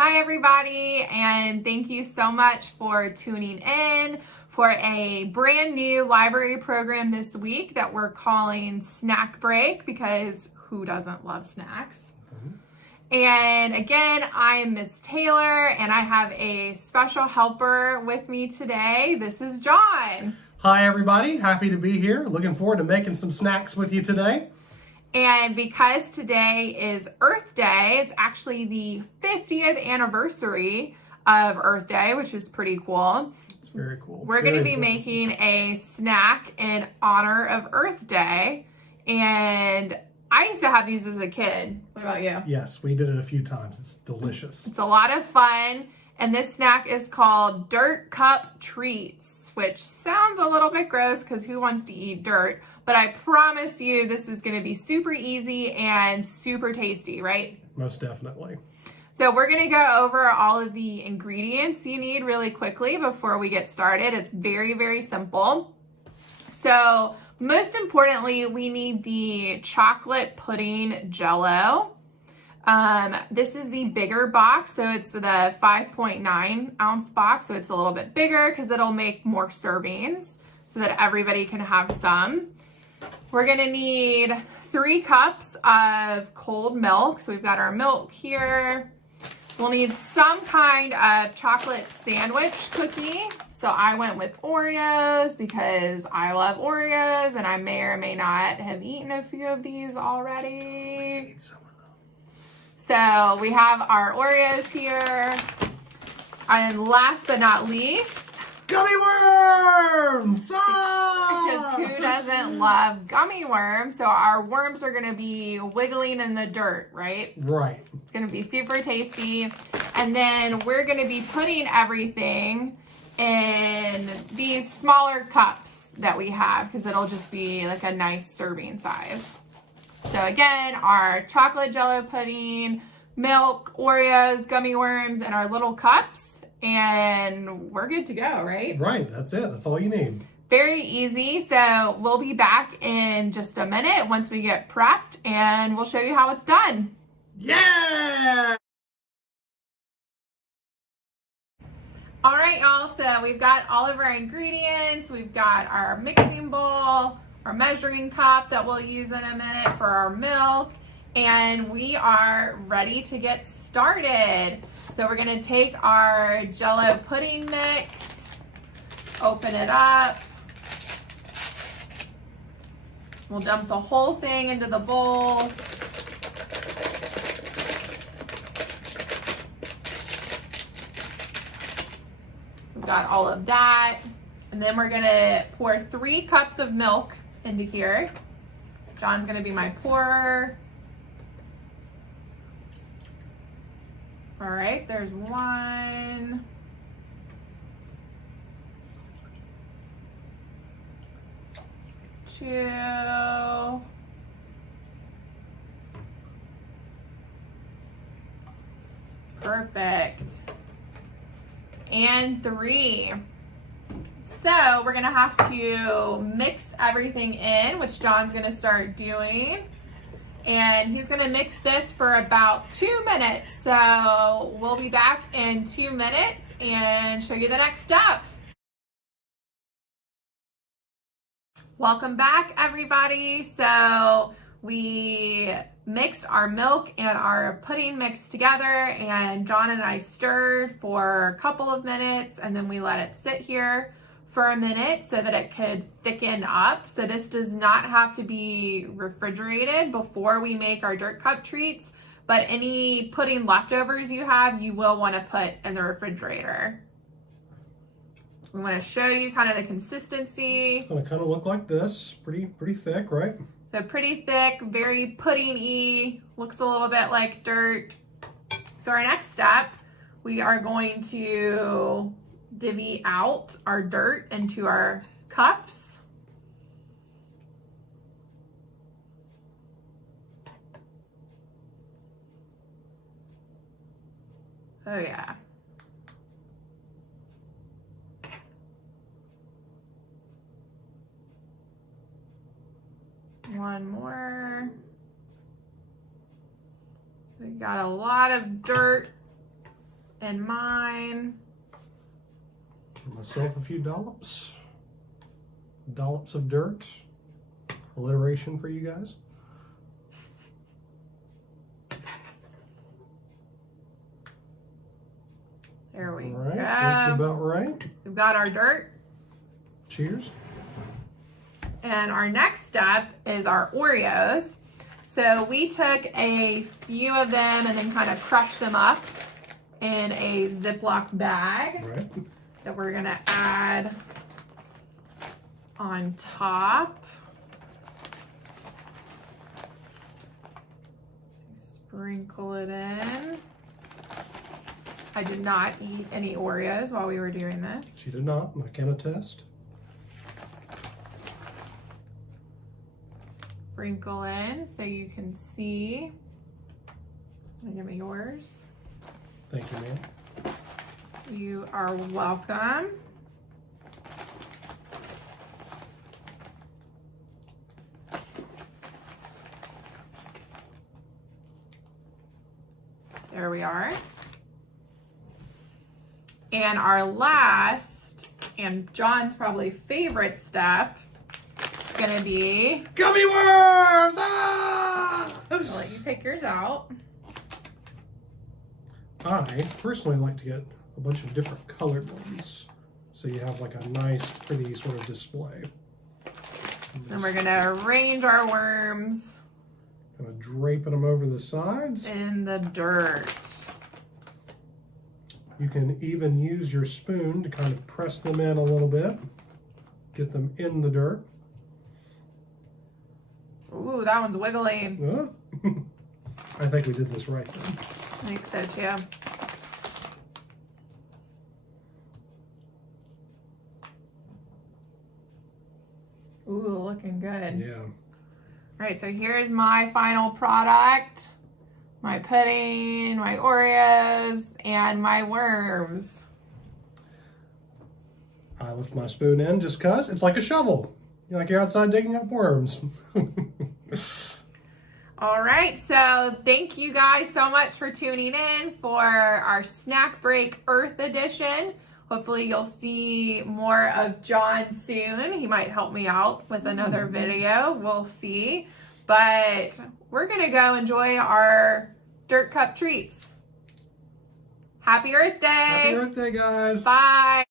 Hi everybody, and thank you so much for tuning in for a brand new library program this week that we're calling Snack Break, because who doesn't love snacks? And again, I am Miss Taylor, and I have a special helper with me today. This is John. Hi everybody, happy to be here. Looking forward to making some snacks with you today. And because today is Earth Day, it's actually the 50th anniversary of Earth Day, which is pretty cool. It's very cool. We're going to be making a snack in honor of Earth Day. And I used to have these as a kid. What about you? Yes, we did it a few times. It's delicious. It's a lot of fun. And this snack is called Dirt Cup Treats, which sounds a little bit gross because who wants to eat dirt? But I promise you this is going to be super easy and super tasty, right? Most definitely. So we're going to go over all of the ingredients you need really quickly before we get started. It's very, very simple. So most importantly, we need the chocolate pudding Jell-O. This is the bigger box, so it's the 5.9 ounce box, so it's a little bit bigger because it'll make more servings so that everybody can have some. We're gonna need 3 cups of cold milk. So we've got our milk here. We'll need some kind of chocolate sandwich cookie. So I went with Oreos because I love Oreos, and I may or may not have eaten a few of these already. So we have our Oreos here. And last but not least, gummy worms! Because who doesn't love gummy worms? So our worms are gonna be wiggling in the dirt, right? Right. It's gonna be super tasty. And then we're gonna be putting everything in these smaller cups that we have, because it'll just be like a nice serving size. So again, our chocolate Jell-O pudding, milk, Oreos, gummy worms, and our little cups, and we're good to go, right? Right, that's it. That's all you need. Very easy. So we'll be back in just a minute once we get prepped, and we'll show you how it's done. Yeah! All right, y'all, so we've got all of our ingredients. We've got our mixing bowl, our measuring cup that we'll use in a minute for our milk, and we are ready to get started. So we're gonna take our Jell-O pudding mix, open it up. We'll dump the whole thing into the bowl. We've got all of that. And then we're gonna pour 3 cups of milk into here. John's gonna be my pourer. All right, there's 1. 2. Perfect. And 3. So we're gonna have to mix everything in, which John's gonna start doing. And he's gonna mix this for about 2 minutes. So we'll be back in 2 minutes and show you the next steps. Welcome back, everybody. So we mixed our milk and our pudding mix together, and John and I stirred for a couple of minutes, and then we let it sit here for a minute so that it could thicken up. So this does not have to be refrigerated before we make our Dirt Cup treats, but any pudding leftovers you have, you will want to put in the refrigerator. We want to show you kind of the consistency. It's going to kind of look like this. Pretty thick, right? So pretty thick, very pudding-y, looks a little bit like dirt. So our next step, we are going to divvy out our dirt into our cups. Oh yeah. One more. We got a lot of dirt in mine. Give myself a few dollops. Dollops of dirt. Alliteration for you guys. There we All right, go. that's about right. We've got our dirt. Cheers. And our next step is our Oreos. So we took a few of them and then kind of crushed them up in a Ziploc bag All right. that we're gonna add on top. Sprinkle it in. I did not eat any Oreos while we were doing this. She did not. I can attest. Sprinkle in so you can see. Give me yours. Thank you, ma'am. You are welcome. There we are. And our last, and John's probably favorite step, is gonna be, Gummy worms! Ah! I'll let you pick yours out. I personally like to get a bunch of different colored ones, so you have like a nice, pretty sort of display. And we're gonna arrange our worms Kind of draping them over the sides. in the dirt. You can even use your spoon to kind of press them in a little bit, get them in the dirt. Ooh, that one's wiggling. I think we did this right then. I think so too. Ooh, looking good. Yeah. All right, so here's my final product. My pudding, my Oreos, and my worms. I lift my spoon in just cause it's like a shovel. Like you're outside digging up worms. All right, so thank you guys so much for tuning in for our Snack Break Earth Edition. Hopefully you'll see more of John soon. He might help me out with another video. We'll see. But we're gonna go enjoy our Dirt Cup treats. Happy Earth Day! Happy Earth Day, guys! Bye!